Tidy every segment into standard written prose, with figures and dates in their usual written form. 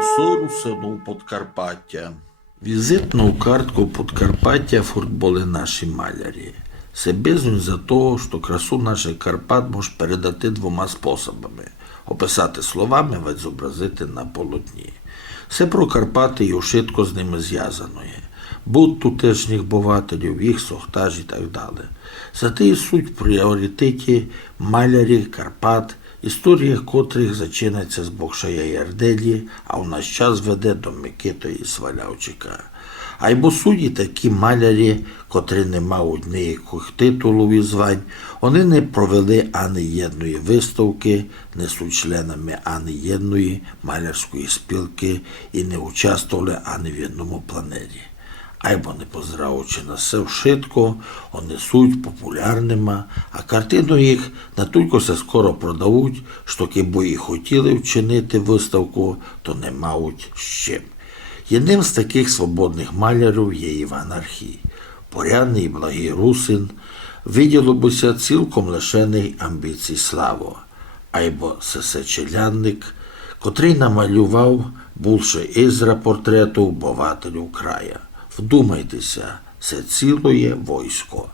Голосу Русину Подкарпаття. Візитну картку Подкарпаття фуртболи наші малярі. Це безунь за того, що красу наших Карпат може передати двома способами. Описати словами, ведь зобразити на полотні. Це про Карпати і ушитко з ними зв'язано є. Буд тутешніх бователів, їх сохтаж і так далі. Зате і суть в пріоритеті малярів Карпат, історія котрих зачинається з Бокшая і Арделі, а в наш час веде до Микито і Свалявчика. А й бо судді такі малярі, котрі не мають ніяких титулів і звань, вони не провели ані єдної виставки, не суть членами ані єдної малярської спілки і не участвували ані в одному планері. Айбо не позираючи на все вшитко, вони суть популярними, а картину їх не тільки се скоро продають, що кибо і хотіли вчинити виставку, то не мають з чим. Одним з таких свободних малярів є Іван Архій. Порядний і благий русин, виділося цілком лишений амбіцій славо, айбо сесечелянник, котрий намалював більше ізра портрету бователів края. Вдумайтеся, це ціле військо.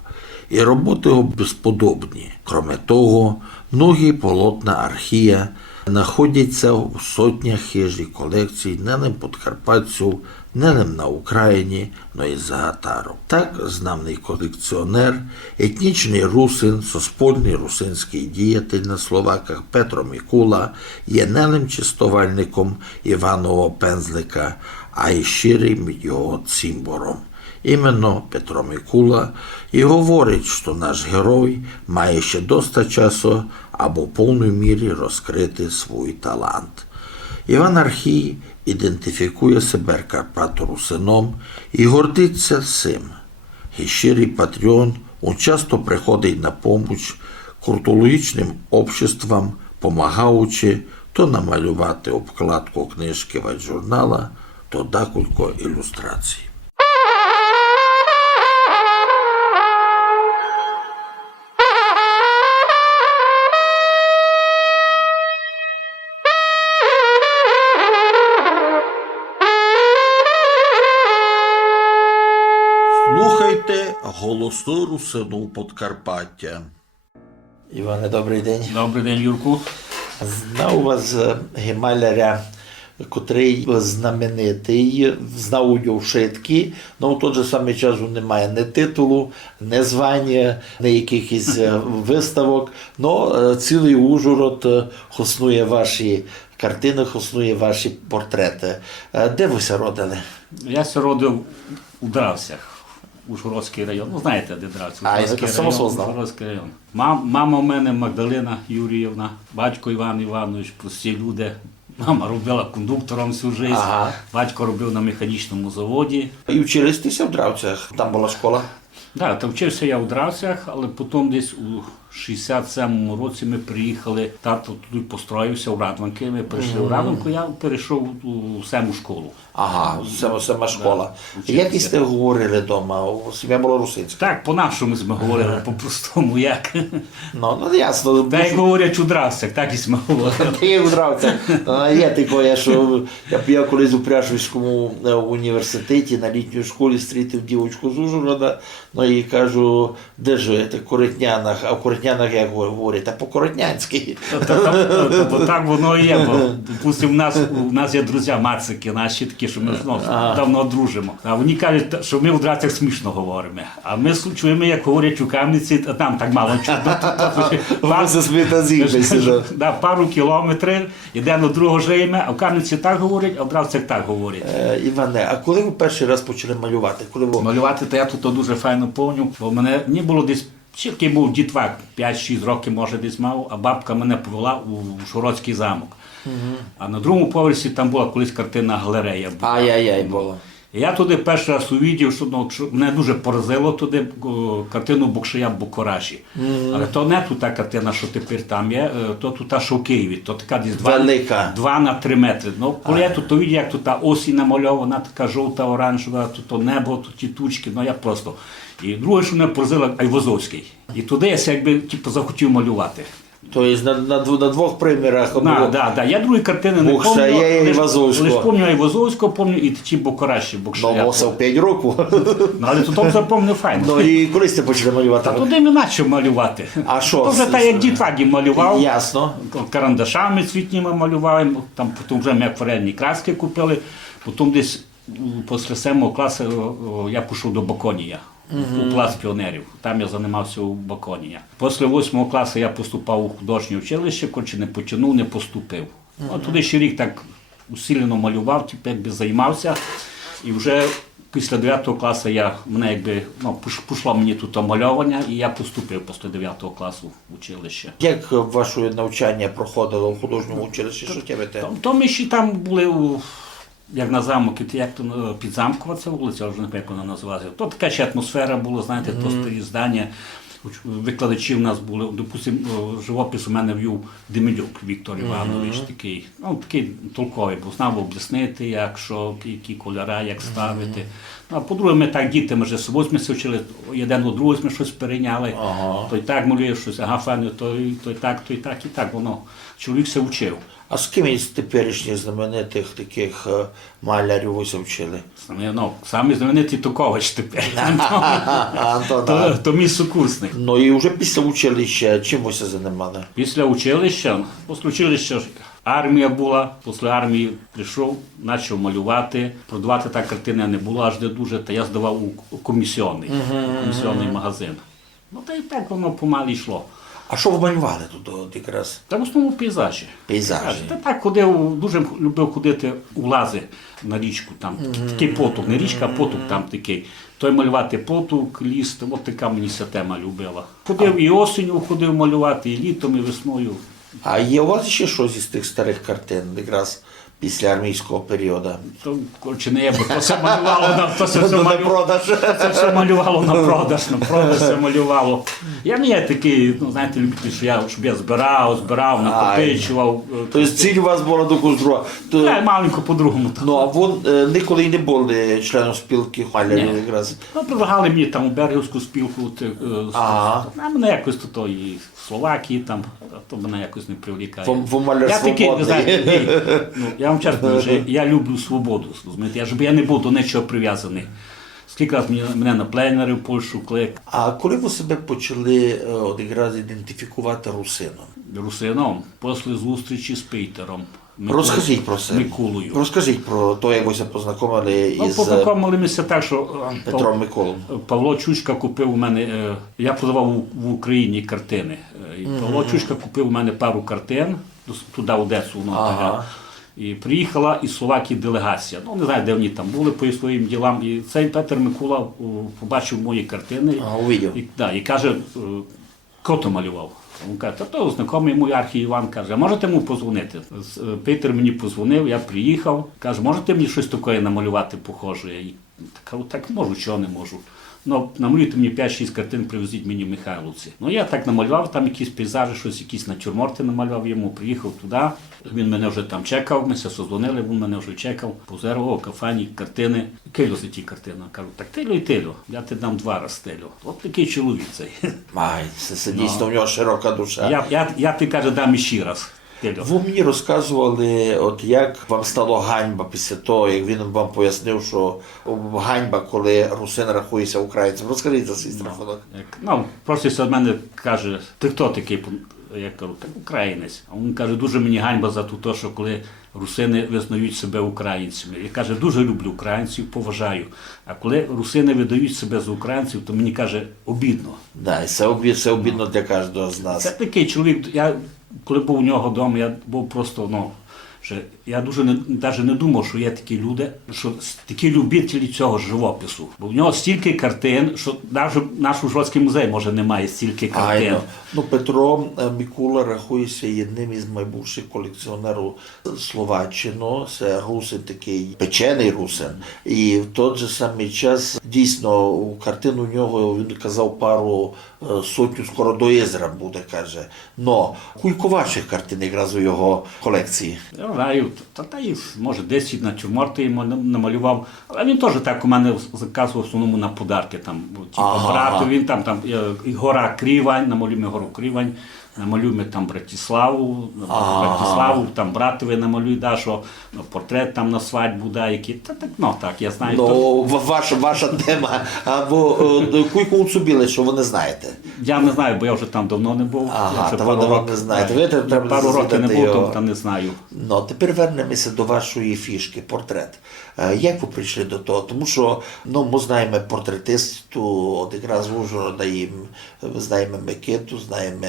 І роботи його безподобні. Кроме того, многі полотна Архія знаходяться у сотнях хижі колекцій не лише подкарпатців, не лише на Україні, но й за Гатаром. Так, знамний колекціонер, етнічний русин, суспільний русинський діятель на Словаках Петро Мікула є не лише чистувальником Іванового пензлика, а й щирим його цимбором. Іменно Петро Мікула і говорить, що наш герой має ще доста часу, аби в повній мірі розкрити свій талант. Іван Архій ідентифікує себе карпато-русином і гордиться цим. І щирий патріон, він часто приходить на поміч культурологічним обществам, помагаючи то намалювати обкладку книжки від журнала, то декілька ілюстрацій. Слухайте голосу Русину Подкарпаття. Іване, добрий день. Добрий день, Юрку. Знав вас маляря, котрий знаменитий, знав у нього вшитки, але в той же самий час він не має ні титулу, ні звання, ні якихось виставок, але цілий Ужгород хоснує ваші картини, хоснує ваші портрети. Де ви ся родили? Я се родив у Дравцях, Ужгородський район. Ну, знаєте, де Дравці? Ужгородський район. Мама в мене Магдалина Юріївна, батько Іван Іванович, прості люди. Мама робила кондуктором всю життя, батько робив на механічному заводі. І вчилися в Дравцях? Там була школа? Так, та вчився я у Дравцях, але потім десь у 67-му році ми приїхали, тато туди построївся у Радванки, ми прийшли у Радванку, я перейшов у сему школу. Ага, сама школа. Як і сте говорили вдома? Сім'я була русинська? Так, по-нашому ми говорили, по-простому, як. Ну, ясно. Так як говорять у Дравцях, так і ми говорили. Ти у Дравцях. Є таке, що я колись у Пряшівському університеті на літній школі зустрів дівчинку з Ужгорода, ну і кажу, де живете? В Коротнянах. А в Коротнянах як говорять? А по-коротнянськи. Так воно і є, бо, допустимо, у нас є друзі мацики наші такі, що ми давно дружимо. А вони кажуть, що ми в Дравцях смішно говоримо. А ми чуємо, як говорять у Кам'янці, а там так мало чудно. Пару кілометрів, йдемо до другого живемо, а в Кам'янці так говорять, а в Дравцях так говорять. Іване, а коли ви перший раз почали малювати? Малювати, то я тут дуже файно пам'ятаю, бо мене не було десь, тільки був дітвак, 5-6 років, може, десь мав, а бабка мене повела у Ужгородський замок. А на другому поверсі там була колись картинна галерея. Ай-яй-яй було. Я туди перший раз увидів, що мене дуже поразило туди картину Бокшая Букураші. Але то не та картина, що тепер там є, то та, що в Києві, то така десь 2 на 3 метри. Ну, коли я тут увидів, як тут та осінь намальована, така жовта, оранжева, тут небо, тут ті тучки, ну я просто. І друге, що мене поразило, Айвазовський. І туди я якби захотів малювати. Тобто на двох примірах було. Да. Я другі картини не Букшая пам'ятаю. і Айвазовського. Лише пам'ятаю Айвазовського, пам'ятаю і ті Бокораші. Ну, мусив 5 років. Але то там запомнив файно. Ну і коли ти почали малювати? Та туди ми почав малювати. А що? То вже так, як дід Вадім малював. Ясно. Карандашами цвітніми малювали, там потім вже ми акварельні краски купили, потім десь після 7 класу я пішов до Баконія, у клас піонерів, там я займався у Баконія. Після 8 класу я поступав у художнє училище, коротше не потягнув, не поступив. Туди ще рік так усилено малював, якби займався, і вже після 9 класу пішло мені тут малювання, і я поступив після 9 класу в училище. Як ваше навчання проходило в художньому училищі? Що тебе те? То ми ще там були, як на замок, як то Підзамкова ця вулиця, я вже не пам'ятаю, як вона називається. То така ще атмосфера була, знаєте, то старі здання. Викладачі в нас були, допустимо, живопис у мене вів Демидюк Віктор Іванович, такий толковий, бо знав об'яснити, як, що, які кольори, як ставити. А по-друге, ми так діти, ми вже з 8 вчили, один у другого ми щось перейняли, той так малює щось, файно, той так, і так, воно, чоловік се вчив. А з ким із теперішніх знаменитих таких малярів ви вчили? Самі знаменитий Тукович тепер. Антон. То мій сукусник. Ну і вже після училища чим ви займали? Після училища армія була, після армії прийшов, почав малювати, продавати так картини не було аж де дуже, та я здавав у комісіонний магазин. Та й так воно помалі йшло. А що ви малювали тут от якраз? Та в основному пейзажі. Пейзажі. Та так ходив, дуже любив ходити у лази на річку, там такий поток, не річка, а поток там такий. Той малювати поток, ліс, от така мені ця тема любила. Ходив і осінню ходив малювати, і літом, і весною. А є у вас ще щось із тих старих картин, якраз після армійського періоду? То, коротше, не є, бо то все малювало Це все малювало на продаж все малювало. Я не є такий, знаєте, любитель, щоб я збирав, накопичував. Тобто ціль у вас була до друга. Я маленько по-другому. Ну, а ви ніколи й не були членом спілки малярів якраз? Предлагали мені там у Бергівську спілку, а мене якось то і в Словакії там, то мене якось не привлікає. Ви маляр свободний. Я вам чесно кажу, що я люблю свободу, розумієте, щоб я не був до нічого прив'язаний. Скільки раз мене на пленери в Польщу клик. А коли ви себе почали от якраз ідентифікувати русином? Русином, після зустрічі з Пейтером. Розкажіть про це. Миколою. Розкажіть про те, як ви себе познайомили із познайомилися так, що Петром Миколом. Павло Чучка купив у мене, я подавав в Україні картини. І Павло Чучка купив у мене пару картин, туди в Одесу. І приїхала із Словакії делегація. Не знаю, де вони там були по своїм ділам. І цей Петр Микола побачив мої картини і каже, хто то малював. Він каже, то знайомий мій Архій Іван, каже, можете йому позвонити? Петр мені позвонив, я приїхав, каже, можете мені щось таке намалювати похоже? Я кажу, так можу, чого не можу. Намалюйте мені 5-6 картин, привезіть мені в Михайловці. Я так намалював, там якісь пейзажі, щось, якісь натюрморти намалював йому, приїхав туди, він мене вже там чекав, ми все созвонили, він мене вже чекав, позерував, кафані, картини. Килю за ті картини. Кажу, так тилю і тилю, я ти дам 2 рази тилю. От такий чоловік цей. Це дійсно в нього широка душа. Я ти, каже, дам іще раз. Ви мені розказували, от як вам стало ганьба після того, як він вам пояснив, що ганьба, коли русин рахується українцем. Розкажіть за свій страхунок. Просто від мене каже, ти хто такий? Я кажу, так українець. А він каже, дуже мені ганьба за те, що коли русини визнають себе українцями. Я каже, дуже люблю українців, поважаю. А коли русини видають себе за українців, то мені каже, обідно. Так, це обідно для кожного з нас. Це такий чоловік, коли був у нього вдома, я був просто, я дуже навіть не думав, що є такі люди, що такі любителі цього живопису. Бо в нього стільки картин, що навіть наш Ужгородський музей, може, немає стільки картин. Петро Микола рахується одним із найбільших колекціонерів Словаччини. Це русин такий, печений русин. І в той же самий час, дійсно, картин у нього, він казав, пару сотню скоро до Єзера буде, каже. Но кілька ваших картин якраз у його колекції. Я знаю, та може 10 натюрморти йому намалював. А він теж так у мене заказував в основному на подарки. Там, брату, він там і гора Крівань, намалюємо гору Крівань. намалюємо там Братиславу, там братові намалюй, да, що портрет там на свадьбу, да, які, так, я знаю. Ну, ваша тема, або Куйку Уцубіле, що ви не знаєте. Я не знаю, бо я вже там давно не був. Ага, вже та ви давно не знаєте. Ви треба пару років не звідати був, його. то не знаю. Ну, тепер вернемося до вашої фішки, портрет. Як ви прийшли до того? Тому що, ми знаємо портретисту, от якраз в Ужгорода, і знаємо Микиту, знаємо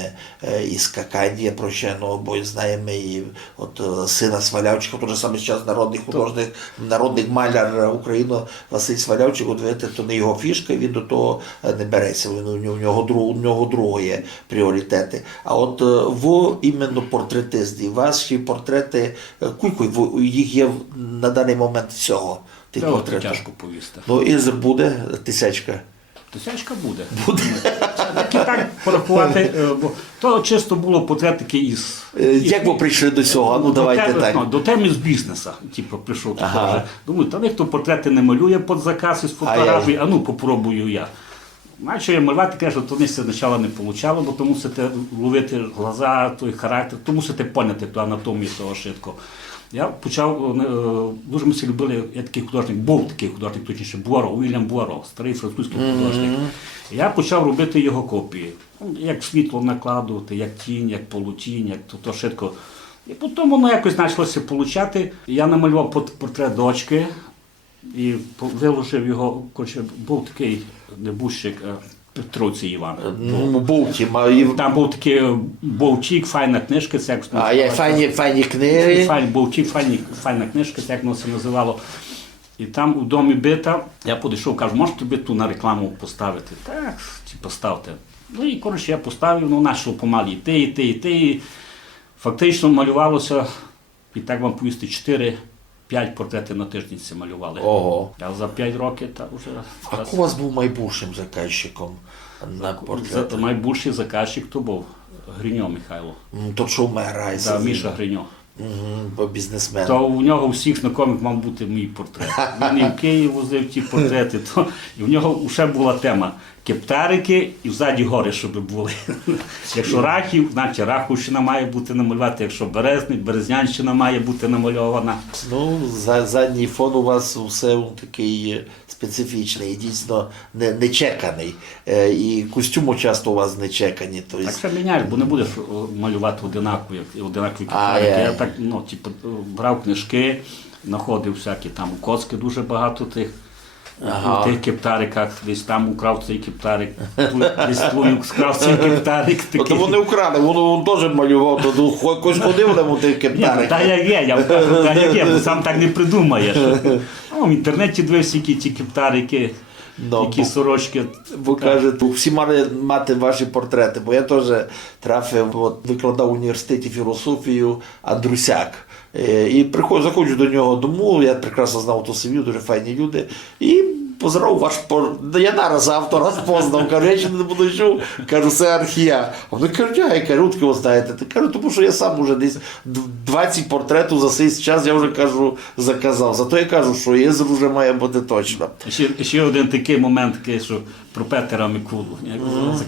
і Скакандія прощеного бою, знаємо і от сина Свалявчика, той же самий час народний художник, народний маляр України Василь Свалявчик, от видите, то не його фішка, він до того не береться, у нього друге є пріоритети. А от ви іменно портретист, і ваші портрети, кілько їх є на даний момент всього, тих Це портретів? тяжко повісти. Ну, Ізер буде, тисячка. Тисячка буде. Так порахувати, бо то чисто було портретики із... Як ви прийшли до цього? Ну, давайте так. До теми з бізнесу, прийшов. Думаю, та ніхто портрети не малює під заказ із фотографії, попробую я. Наче я малювати, кажу, то не спочатку не вийшло, бо то мусите ловити глаза, той характер, то мусите поняти ту анатомію того швидко. Я почав, дуже ми всі любили, я такий художник, був такий художник, точніше, Буаро, Уільям Буаро, старий французький художник. Я почав робити його копії, як світло накладувати, як тінь, як полутінь, як то швидко. І потім воно якось почалося получати. Я намалював портрет дочки і виложив його, був такий небужчик, Петровці Іван. Там був такий Бовчик, файна книжка, це як є файні книги. Бовчик, файна книжка, це як воно це називало. І там у домі бита, я підійшов, кажу, можете тобі ту на рекламу поставити? Так, поставте. Ну і, я поставив, почало помалі йти. І фактично малювалося, і так вам повісти, 4-5 портретів на тиждень це малювали. Ого. А за 5 років та вже... А хто у вас був найбільшим заказчиком на портрети? Найбільший заказчик то був Гриньо Михайло. Тот, що вмирає. Да, Міша Гриньо. Бізнесмен. То у нього всіх знайомих мав бути мій портрет. Він і в Київ возив ті портрети, і в нього вже була тема кептарики і взаді гори, щоб були. Якщо Рахів, значить Рахівщина має бути намалювати, якщо Березник, Березнянщина має бути намальована. Ну, задній фон у вас все такий специфічний, і дійсно нечеканий. І костюми часто у вас нечекані. Так що міняєш, бо не будеш малювати одинакові кептарики. Я так, брав книжки, знаходив всякі там коцки дуже багато тих. У тих кептариках, десь там украв цей кептарик, десь твою скрав цей кептарик. От вони украли, він теж малював, то хоч ходив на тих кептариках. Та як є, я кажу, та як є, бо сам так не придумаєш. В інтернеті дивився, які ті кептарики, які сорочки. Ви кажете, всі мали мати ваші портрети, бо я теж трафив, викладав в університеті філософію Андрусяк. І заходжу до нього дому, я прекрасно знав ту сім'ю, дуже файні люди. І позирав ваш портрет. Я нараз автора розпознав, кажу, я ще не буду чув, кажу, це архія. А вони кажуть, я кажу, откуда ви знаєте? Кажу, тому що я сам вже десь 20 портретів за цей час, я вже кажу, заказав. Зато я кажу, що Єзер вже має бути точно. Ще один такий момент, що про Петера Микулу.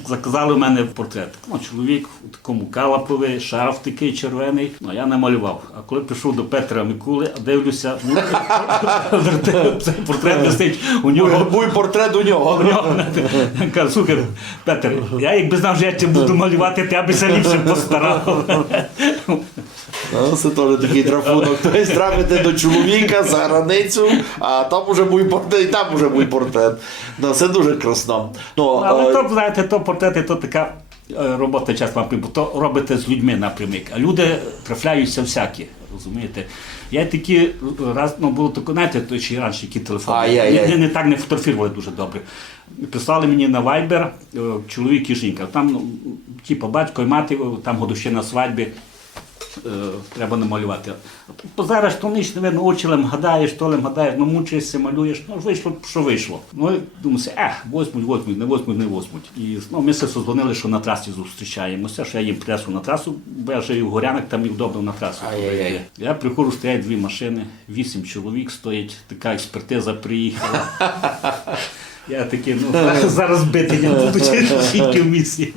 Заказали в мене портрет. Чоловік у такому калаповий, шарф такий червоний, я не малював. А коли прийшов до Петра Микули, дивлюся, цей портрет висить у нього. Мій портрет у нього. Я кажу, слухай, Петер, я якби знав, що я тебе буду малювати, то я би все ліпше постарав. Це теж такий трафунок. Тобто трапити до чоловіка за границю, а там уже мій портрет, і там уже мій портрет. Це дуже красно. Але то, знаєте, то портрети, то така робота часто вам, бо то робите з людьми напрямик. А люди трапляються всякі, розумієте. Я такі, раз, було таке, знаєте, то ще раніше які телефони, не так не фотографували дуже добре. Прислали мені на Viber чоловік і жінка. Там, батько і мати, там годовщина свадьби, треба намалювати. Зараз то ніч, напевно, очілем гадаєш, гадаєш, мучишся, малюєш, вийшло, що вийшло. Думаю, возьмуть, не возьмуть. І ми все созвонили, що на трасі зустрічаємося, що я їм пресу на трасу, бо я живу в Горянах, там і вдобно на трасу. Я приходжу, стоять 2 машини, 8 чоловік стоять, така експертиза приїхала. Я такий, зараз бити не буду, тільки в місці.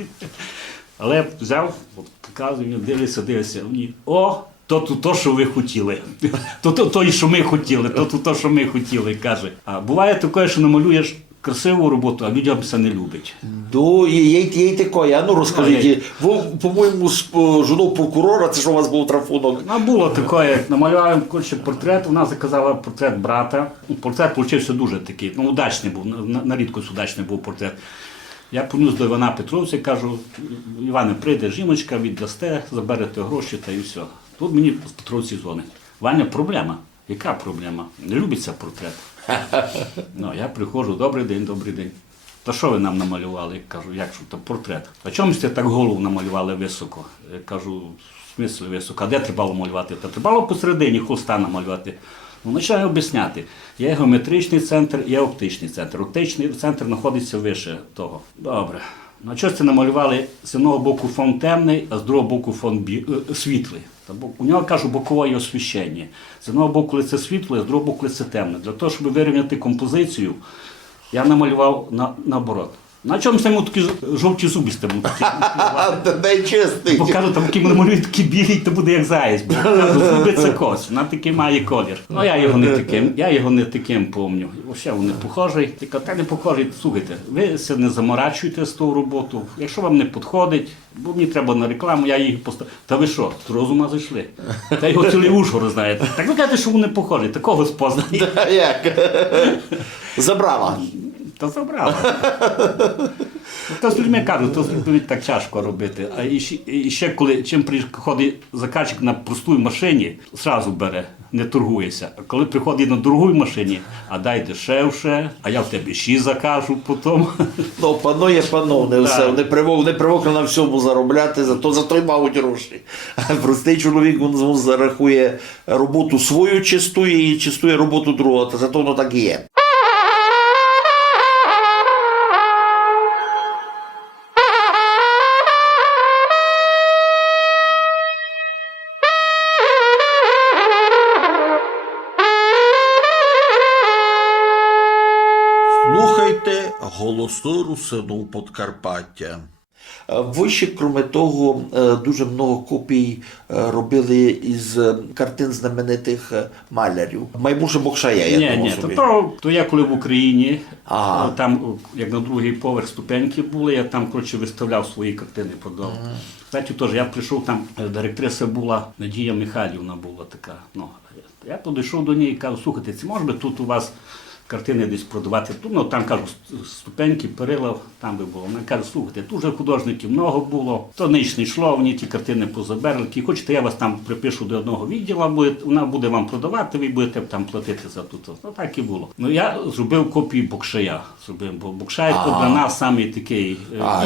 Але взяв, от, показую, він дивиться, мені, о, то, що ви хотіли. То, що ми хотіли, то, що ми хотіли, каже. А буває таке, що намалюєш красиву роботу, а людям це не любить. Ну, є таке, а ну розкажіть, ви, по-моєму, з жоною прокурора, це що у вас був трафунок? Ну, було таке, як намалював портрет, вона заказала портрет брата. Портрет вийшов дуже такий, ну, удачний був, на рідкость удачний був портрет. Я поніс до Івана Петровича, кажу, Іване, прийде жіночка, віддасте, заберете гроші та і все. Тут мені з Петровці дзвонить. Ваня, проблема. Яка проблема? Не любиться портрет. Ну, я приходжу, добрий день. Та що ви нам намалювали? Я кажу, як що, то портрет. А чому ж так голову намалювали високо? Я кажу, в смислі високо, а де треба було малювати? Та треба було посередині холста намалювати. Ну, починаю об'ясняти. Є геометричний центр, є оптичний центр. Оптичний центр знаходиться вище того. Добре. Ну, чого це намалювали з одного боку фон темний, а з другого боку фон світлий? У нього, кажу, бокове освіщення. З одного боку лице світле, а з другого боку лице темне. Для того, щоб вирівняти композицію, я намалював наоборот. На чому йому такі жовті зуби з тим? Не чистий. Бо кажу, там ким намалюють такі білі, то буде як заєць. Бо кажу, зуби це кость, вона такий має колір. Ну я його не таким помню. Ще він не похожий. Та не похожий, слухайте, ви се не заморачуєте з ту роботу. Якщо вам не підходить, бо мені треба на рекламу, я її поставлю. Та ви що, з розума зайшли? Та його цілий Ужгород знаєте. Так ви кажете, що він не похожий, такого спознає. Як? Забрала. Та забрала. То з людьми кажуть, то з людьми так тяжко робити. А і ще коли чим приходить заказчик на простій машині, одразу бере, не торгується. А коли приходить на дорогій машині, а дай дешевше, а я в тебе ще закажу потім. Ну, пано є пано, не все. Не привикли на всьому заробляти, зато й мабуть гроші. А простий чоловік, він зарахує роботу свою чистує і чистує роботу другого, та зато воно так і є. Слухайте голосну русину Подкарпаття. Ви ще, крім того, дуже много копій робили із картин знаменитих малярів. Майбуше Бокшая, я думаю собі. То я коли в Україні, Ага. там, як на другий поверх ступеньки були, я там, коротше, виставляв свої картини, продав. Кстати, теж я прийшов, там директриса була, Надія Михайлівна була така. Ну, я підійшов до неї і кажу, слухайте, це може би тут у вас картини десь продавати. Ну, там, кажу, ступеньки, перила, там би було. Вона каже, слухайте, тут вже художників много було, то ніч не йшло, вони ті картини позаберли. Хочете, я вас там припишу до одного відділу, вона буде вам продавати, ви будете там платити за тут. Ну, так і було. Ну, я зробив копію Бокшая. Бо Бокшай для нас самий такий.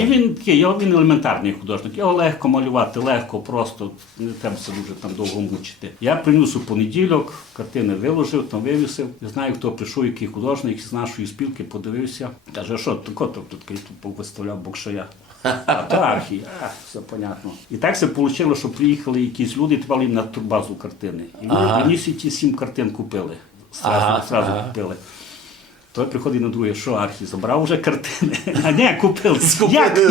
І він такий, він елементарний художник. Його легко малювати, легко, просто, не треба все дуже там довго мучити. Я приніс у понеділок, картини виложив, там вивісив. Не знаю, хто прийшов, який художник з нашої спілки подивився. Каже, що тако, такий виставляв Бокшая. А то архій, все понятно. І так все вийшло, що приїхали якісь люди, давали їм на турбазу картини. І вони приніс і ті 7 картин купили. Зразу купили. Той приходить на друге, що архій, забрав вже картини. А ні, купили.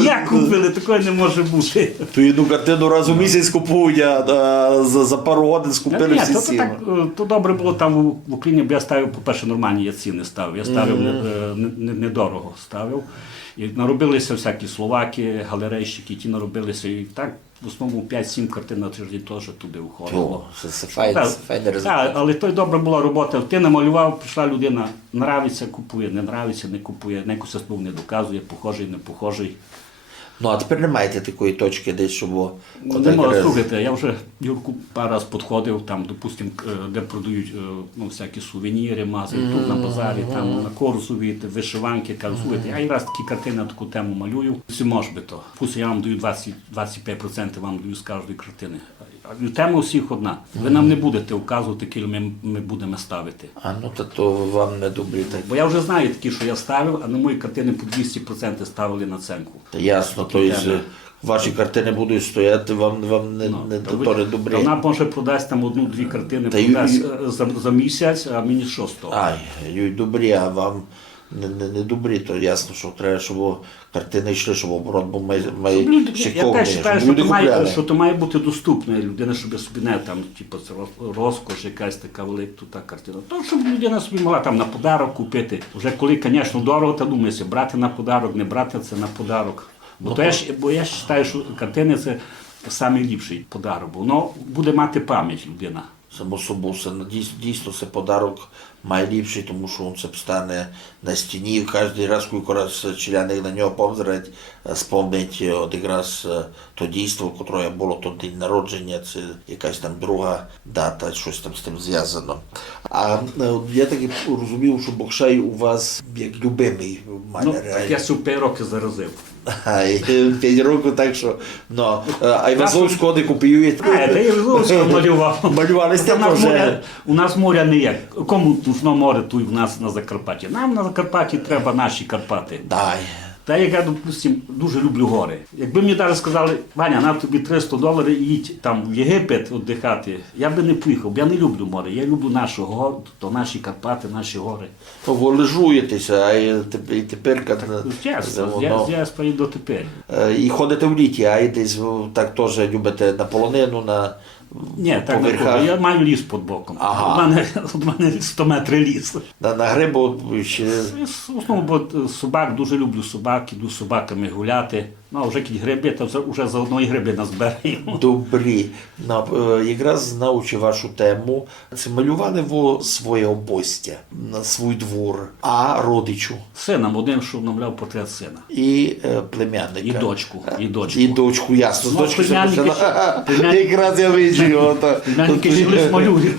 Як купили? Такого не може бути. То одну картину раз у місяць купують, а за пару годин скупили всі 7. То добре було там в Україні, бо я ставив, по-перше, нормальні я ціни ставив. Я ставив недорого ставив. І наробилися всякі словаки, галерейщики, ті наробилися. І так, в основному 5-7 картин на тиждень теж туди входило. Це файний результат. Але то й добра була робота. Ти намалював, прийшла людина, нравиться, купує, не нравиться, не купує, некуся спів не доказує, похожий, не похожий. Ну, а тепер не маєте такої точки десь, щоб... Слухайте, я вже Юрку пару раз підходив, там, допустим, де продають всякі сувеніри, мази, тут на базарі, там, на Корсові, вишиванки, кажу, слухайте, я і раз такі картини на таку тему малюю, все може би то. Пусть я вам даю 25% вам даю з кожної картини. Тема у всіх одна. Ви нам не будете вказувати, які ми будемо ставити. Ну, то вам не добрі так. Бо я вже знаю такі, що я ставив, а на мої картини по 200% ставили наценку. Ясно, то ваші картини будуть стояти, вам не добрі. Вона може продасть там 1-2 картини за місяць, а мені що з того? Добрі, а не добрі, то ясно, що треба, щоб картини йшли, щоб оборот був Я шиковний, теж вважаю, щоб люди купляли. що то має бути доступно людина, щоб собі не там, типу, це розкош, якась така велика та картина. То, щоб людина собі могла там на подарок купити. Вже коли, звісно, дорого, то думаєш, брати на подарок, не брати це на подарок. Бо я вважаю, що картини це найліпший подарок. Воно буде мати пам'ять людина. Само собою, дійсно це подарок найліпший, тому що він це стане на стіні. Кожен раз, коли челяник на нього повзирать, спомнить якраз то дійство, яке було то день народження, це якась там друга дата, щось там з тим зв'язано. А я так розумів, що Бокшай у вас як любимий маляр. Я себе 5 років заразив. 5 років, так що, а Івазовського не копіюєте? Та Івазовського малював. Малювали сте вже. У нас моря не є. Кому нужно море тут в нас на Закарпатті? Нам на Закарпатті треба наші Карпати. Дай. Та як я, допустим, дуже люблю гори. Якби мені навіть сказали, Ваня, на тобі $300 і їдь там в Єгипет віддихати, я би не поїхав, бо я не люблю море. Я люблю нашу гору, то наші Карпати, наші гори. Ви лежуєтеся, а і тепер... Я спаю дотепер. І ходите в літі, а і десь так теж любите на полонину, на Ні, так не поверхах. ходжу. Я маю ліс під боком. Ага. У мене 100 метрів ліс. На грибу ще... В основному, бо собак, дуже люблю собак, іду з собаками гуляти. Ну, а вже якісь гриби, то вже за одної гриби назбираємо. Добрі. Якраз знаючи вашу тему, це малювали ви своє обостя, на свій двор, а родичу Сином одним, що намляв портрет сина. і племянника. І дочку. І дочку, ясно. З Ну, дочки племянники якраз я бачу його. Племянники ще лише малюю.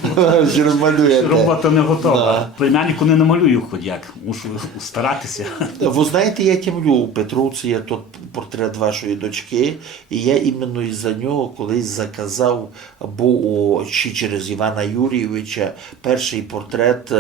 Ще розмалюєте. Робота не готова. Да. Племяннику не намалюю хоч як. Мушу старатися. Ви знаєте, я тямлю у Петровці, є тот портрет вашої дочки, і я іменно із-за нього колись заказав, був чи через Івана Юрійовича, перший портрет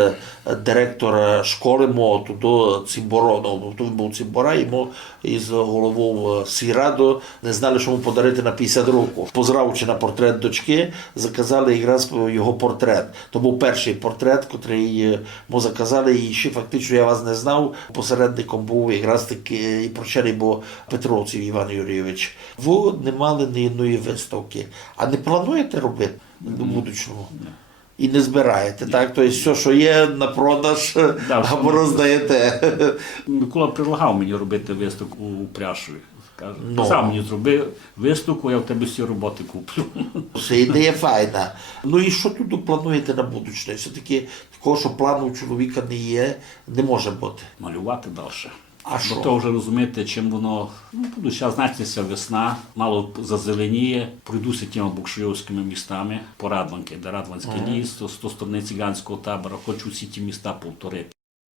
директора школи мого, туди Цимборо, тут був Цимбора, йому із головою сільраду не знали, що йому подарити на 50 років. Позравши на портрет дочки, заказали якраз його портрет. То був перший портрет, який ми заказали, і ще фактично я вас не знав. Посередником був якраз таки і прощений був Петровців Іван Юрійович. Ви не мали ні одної виставки. А не плануєте робити до будучого? І не збираєте, так? Тобто все, що є на продаж, або роздаєте. Микола предлагав мені робити виставку у Пряшові. Каже, сам мені зроби виставку, я в тебе всі роботи куплю. Це ідея файна. Ну і що тут плануєте на будучне? Все-таки такого, що плану у чоловіка не є, не може бути. Малювати далі. А що? Бо то вже розумієте, чим воно, буду зараз значиться весна, мало зазеленіє, пройдуся тими букшойовськими містами по Радванки, де Радванський ліс, то сторони циганського табора, хочу всі ті міста повторити.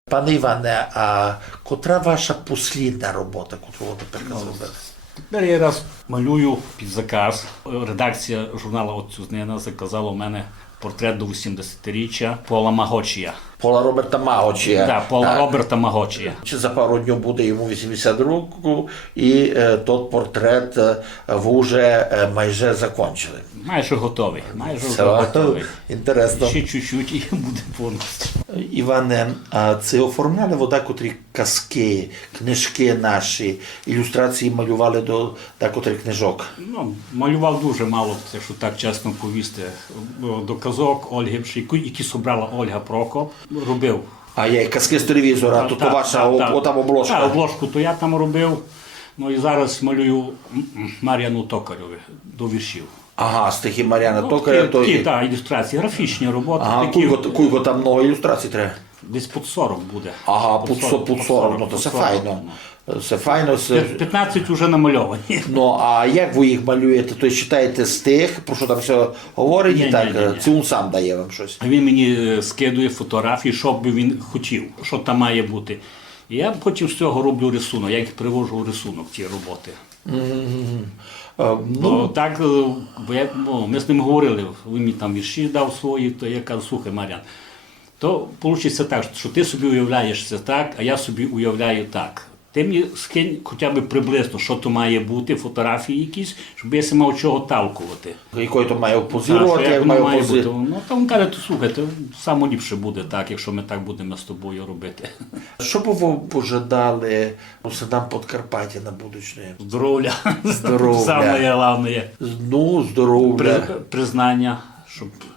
Пане Іване, а котра ваша послідна робота, яку ви тепер зробили? Тепер я раз малюю під заказ. Редакція журналу «Отцюзнина» заказала у мене портрет до 80-річчя Пола Магочія. Пола Роберта Магочія. Так, Пола Роберта Магочія. Чи за пару днів буде йому 80 років, і тот портрет ви вже майже закончили. Майже готовий. Майже вже Це готовий. інтересно. Ще чуть-чуть і буде повністю. Іване, а це оформляли вода, котрі казки, книжки наші, ілюстрації малювали до декотрих книжок? Ну, малював дуже мало, якщо так чесно повісти. До казок Ольги, які собрала Ольга Прокоп, робив. А є казки з телевізора, то ваша отам обложка. Так, обложку то я там робив. Ну і зараз малюю Мар'яну Токареву до віршів. Ага, стихи Мар'яна Токаря. Так, ілюстрації, графічні роботи. Ага, куйко там много ілюстрацій треба? Десь під 40 буде. Ага, під 40, ну то це файно. Це файно. 15 вже намальовані. Ну, а як ви їх малюєте? Тобто читаєте з тих, про що там все говорить, і так, це він сам дає вам щось? Він мені скидує фотографії, що б він хотів, що там має бути. І я потім з цього роблю рисунок, я їх привожу у рисунок, ці роботи. Ну, так, бо ми з ним говорили, він мені там вірші дав свої, то я кажу, слухай, Мар'ян, то вийде так, що ти собі уявляєш це так, а я собі уявляю так. Ти мені скинь хоча б приблизно, що то має бути, фотографії якісь, щоб я мав чого талкувати. Якою то має Так, позирувати, що як воно має має бути. позирувати. Ну, та він каже, то слухайте, саме ліпше буде так, якщо ми так будемо з тобою робити. Що б ви пожадали нам Подкарпаття на будущее? Здоров'я. Здоров'я. Саме головне. Ну, здоров'я. Признання,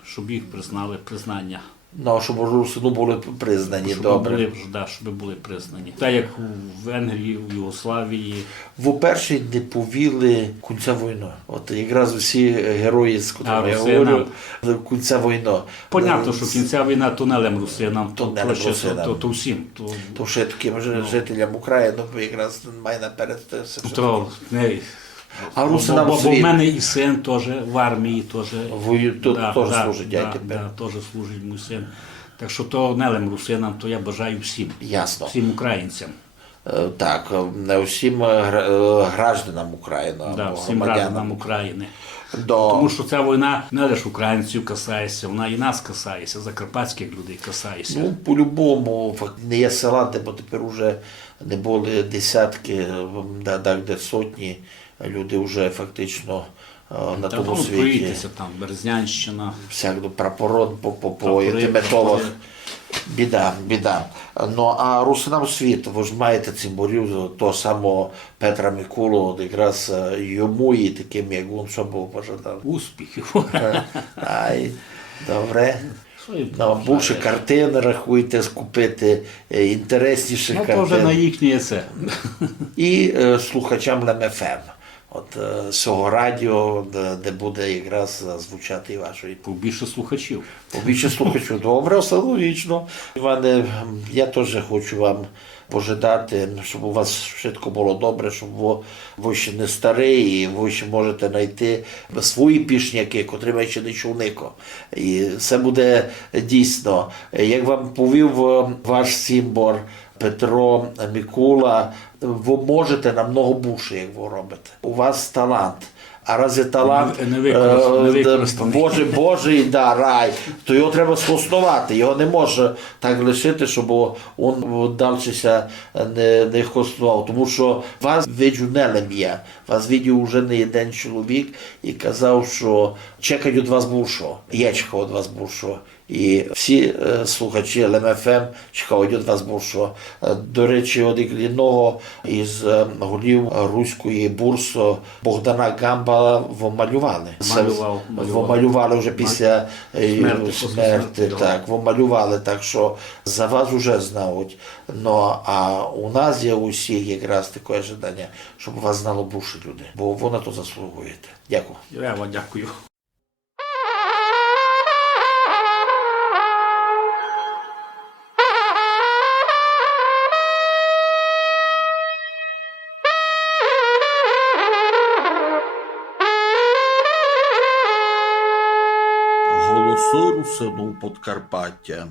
щоб їх признали, признання. Ну, щоб русину були признані, Щоб добре. були, да, щоб були признані. Так як у Венгрії, у Югославії. В перші не повіли кінця війни. От якраз усі герої, з котрими я русинам. говорю, кінця війни. Понятно, що кінця війна тунелем русинам, Тунелем то, русинам. то всім. То ще таким жителям України якраз має наперед все. То, не, А русинам бо в світ. мене і син теж в армії теж. Тут теж служить, я тепер. Да, теж служить мій син. Так що то нелем русинам, то я бажаю всім. Ясно. Всім українцям. Так, не всім гражданам України. Да, або всім гражданам України. До... Тому що ця війна не лише українців касається, вона і нас касається, закарпатських людей касається. Ну, по-любому, не є села, де бо тепер вже не були десятки, де сотні люди вже фактично на Та тому там світі. проїдеться, там Березнянщина. Всяк до прапород по Прапори, метолах. прапори. Біда. Ну, а русинам світ, ви ж маєте цимборів, того самого Петра Микулу, от якраз йому і таким, як він, що був пожадав. Успіхів. Ай, добре. Що їм Ну, більше картин рахуйте, скупити, інтересніше Ну, то вже на картин. їхнє це. І слухачам ЛМФМ. От цього радіо, де буде якраз звучати і вашої. Побільше слухачів. Побільше слухачів. Добре, все логічно. Іване, я теж хочу вам пожадати, щоб у вас швидко було добре, щоб ви ще не старі, і ви ще можете знайти свої пішняки, котрі ви ще не чув нико. І все буде дійсно. Як вам повів ваш симбор Петро Микула, ви можете намного більше, як ви робите. У вас талант. А раз є талант невикористаний. Божий рай, то його треба схоснувати. Його не може так лишити, щоб він далі не хоснував. Тому що вас виджу не лем'я. Вас видів вже не один чоловік і казав, що чекають від вас більшого. Я чекав від вас більшого. І всі слухачі ЛМФМ чекають від вас більшого. До речі, одного із голів руської бурсу Богдана Гамбала вмалювали. Вмалювали вже після смерті. Так, вмалювали, так що за вас вже знають. Ну, а у нас є усіх якраз таке жадання, щоб вас знало більше людей. Бо ви на то заслуговуєте. Дякую. Я вам дякую. Голосу русину Подкарпаття.